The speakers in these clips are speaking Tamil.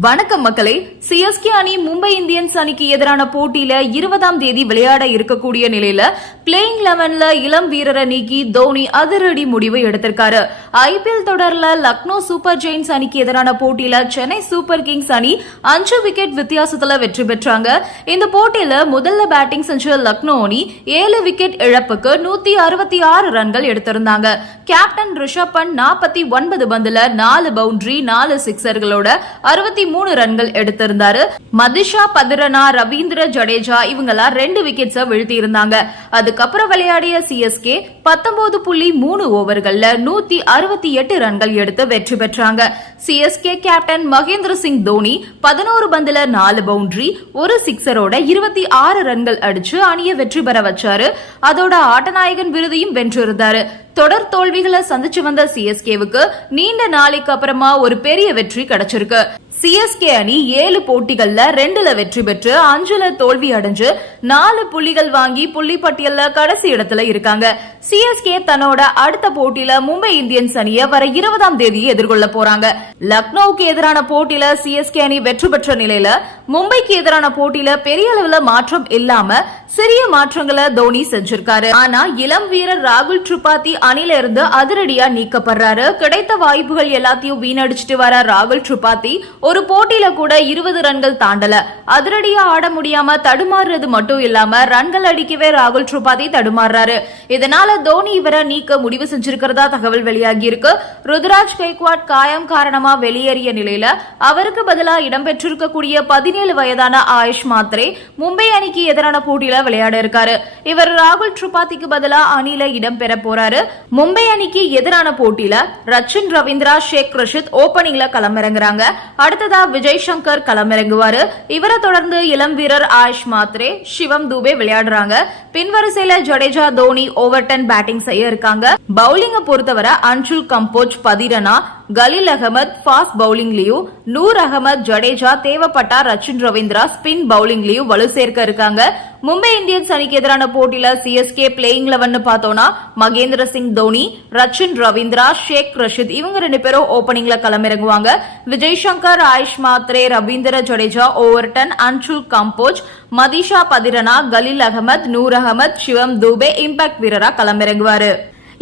வணக்கம் மக்களே. சிஎஸ்கே அணி மும்பை இந்தியன்ஸ் அணிக்கு எதிரான போட்டியில இருபதாம் தேதி விளையாட இருக்கக்கூடிய நிலையில பிளேயிங் லெவன்ல இளம் வீரரை நீக்கி தோனி அதிரடி முடிவு எடுத்திருக்காரு. ஐபிஎல் தொடர்ல லக்னோ சூப்பர் ஜெயின்ஸ் அணிக்கு எதிரான போட்டியில சென்னை சூப்பர் கிங்ஸ் அணி அஞ்சு விக்கெட் வித்தியாசத்துல வெற்றி பெற்றாங்க. இந்த போட்டியில முதல்ல பேட்டிங் செஞ்ச லக்னோ அணி ஏழு விக்கெட் இழப்புக்கு நூத்தி அறுபத்தி ஆறு ரன்கள் எடுத்திருந்தாங்க. கேப்டன் ரிஷப் பண்ட் நாற்பத்தி ஒன்பது பந்துல நாலு பவுண்டரி நாலு சிக்ஸர்களோட அறுபத்தி மூணு ரன்கள் எடுத்திருந்தாரு. மதிஷா பதிரனா ரவீந்திர ஜடேஜா இவங்கெல்லாம் ரெண்டு விக்கெட்ஸ வீழ்த்தி இருந்தாங்க அதுக்கப்புறம் விளையாடிய சிஎஸ்கே பத்தொன்பது புள்ளி மூணு ஓவர்கள்ல நூத்தி அறுபத்தி எட்டு ரன்கள் எடுத்து வெற்றி பெற்றாங்க. சிஎஸ்கே கேப்டன் மகேந்திர சிங் தோனி பதினோரு பந்துல நாலு பவுண்டரி ஒரு சிக்ஸரோட இருபத்தி ஆறு ரன்கள் அடிச்சு அணியை வெற்றி பெற வச்சாரு. அதோட ஆட்டநாயகன் விருதையும் வென்றிருந்தாரு. தொடர் தோல்விகளை சந்திச்சு வந்த சிஎஸ்கேவுக்கு நீண்ட நாளைக்கு அப்புறமா ஒரு பெரிய வெற்றி கிடைச்சிருக்கு. சிஎஸ்கே அணி ஏழு போட்டிகள்ல ரெண்டுல வெற்றி பெற்று அஞ்சுல தோல்வி அடைஞ்சு நாலு புள்ளிகள் வாங்கி புள்ளி பட்டியல்ல கடைசி இடத்துல இருக்காங்க. சிஎஸ்கே தன்னோட அடுத்த போட்டியில மும்பை இந்தியன்ஸ் அணியை வர இருபதாம் தேதி எதிர்கொள்ள போறாங்க. லக்னோவுக்கு எதிரான போட்டியில சிஎஸ்கே அணி வெற்றி பெற்ற நிலையில மும்பைக்கு எதிரான போட்டியில பெரிய அளவுல மாற்றம் இல்லாம சிறிய மாற்றங்களை தோனி செஞ்சிருக்காரு. ஆனா இளம் வீரர் ராகுல் திரிபாதி அணில இருந்து அதிரடியா நீக்கப்படுறாரு. கிடைத்த வாய்ப்புகள் எல்லாத்தையும் வீணடிச்சிட்டு வர ராகுல் திரிபாதி ஒரு போட்டியில கூட இருபது ரன்கள் தாண்டல. அதிரடியா ஆட முடியாம தடுமாறுறது மட்டும் இல்லாம ரன்கள் அடிக்கவே ராகுல் திரிபாதி தடுமாறுறாரு. இதனால தோனி இவரை நீக்க முடிவு செஞ்சிருக்கிறதா தகவல் வெளியாகி இருக்கு ருத்ராஜ் கெய்க்வாட் காயம் காரணமா வெளியேறிய நிலையில அவருக்கு பதிலா இடம்பெற்றிருக்கக்கூடிய பதினேழு வயதான ஆயுஷ் மாத்ரே மும்பை அணிக்கு எதிரான போட்டியில விளையாட இருக்காரு. இவர் ராகுல் திரிபாதிக்கு பதிலா அணில இடம்பெற போறாரு. மும்பை அணிக்கு எதிரான போட்டியில ரச்சின் ரவீந்திரா ஷேக் ரஷித் ஓபனிங்ல களமிறங்குறாங்க. அடுத்ததா விஜய் சங்கர் களமிறங்குவாரு. இவரை தொடர்ந்து இளம் வீரர் ஆயுஷ் மாத்ரே சிவம் தூபே விளையாடுறாங்க. பின்வரிசையில ஜடேஜா தோனி ஓவர்டன் பேட்டிங் செய்ய இருக்காங்க. பவுலிங்க பொறுத்தவரை அன்சுல் கம்போஜ் பதிரனா கலீல் அகமது ஃபாஸ்ட் பவுலிங்லயும் நூர் அகமது ஜடேஜா தேவைப்பட்டா ரச்சின் ரவீந்திரா ஸ்பின் பவுலிங்லயும் வலு சேர்க்க இருக்காங்க. மும்பை இந்தியன்ஸ் அணிக்கு எதிரான போட்டியில சிஎஸ்கே பிளேயிங் லெவன் பார்த்தோம்னா மகேந்திர சிங் தோனி ரச்சின் ரவீந்திரா ஷேக் ரஷித் இவங்க ரெண்டு பேரும் ஓபனிங்ல களமிறங்குவாங்க. விஜய் சங்கர் ஆயுஷ் மாத்ரே ரவீந்திர ஜடேஜா ஓவர்டன் அன்சு கம்போஜ் மதிஷா பதிரனா கலீல் அகமது நூர் அகமது சிவம் தூபே இம்பாக்ட் வீரரா களமிறங்குவாரு.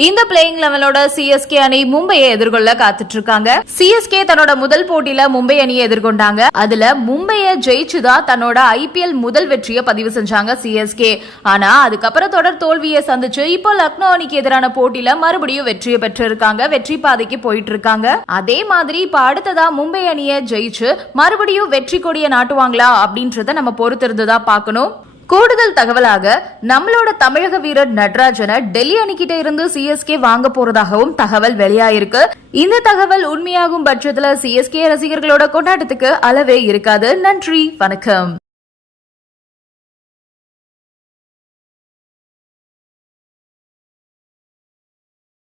இந்த பிளேயிங் லெவலோட சிஎஸ்கே அணி மும்பையை எதிர்கொள்ள காத்துட்டு இருக்காங்க சிஎஸ்கே தன்னோட முதல் போட்டியில மும்பை அணியை எதிர்கொண்டாங்க. அதுல மும்பையை ஜெயிச்சுதான் தன்னோட ஐபிஎல் முதல் வெற்றியை பதிவு செஞ்சாங்க சிஎஸ்கே ஆனா அதுக்கப்புறம் தொடர் தோல்வியை சந்திச்சு இப்போ லக்னோ அணிக்கு எதிரான போட்டியில மறுபடியும் வெற்றியை பெற்றிருக்காங்க. வெற்றி பாதைக்கு போயிட்டு இருக்காங்க அதே மாதிரி இப்ப அடுத்ததா மும்பை அணியை ஜெயிச்சு மறுபடியும் வெற்றி கொடியை நாட்டுவாங்களா அப்படின்றத நம்ம பொறுத்திருந்துதான் பார்க்கணும். கூடுதல் தகவலாக நம்மளோட தமிழக வீரர் நட்ராஜனை டெல்லி அணிக்கிட்ட இருந்து சிஎஸ்கே வாங்க போறதாகவும் தகவல் வெளியாயிருக்கு. இந்த தகவல் உண்மையாகும் பட்சத்துல சிஎஸ்கே ரசிகர்களோட கொண்டாட்டத்துக்கு அளவே இருக்காது. நன்றி வணக்கம்.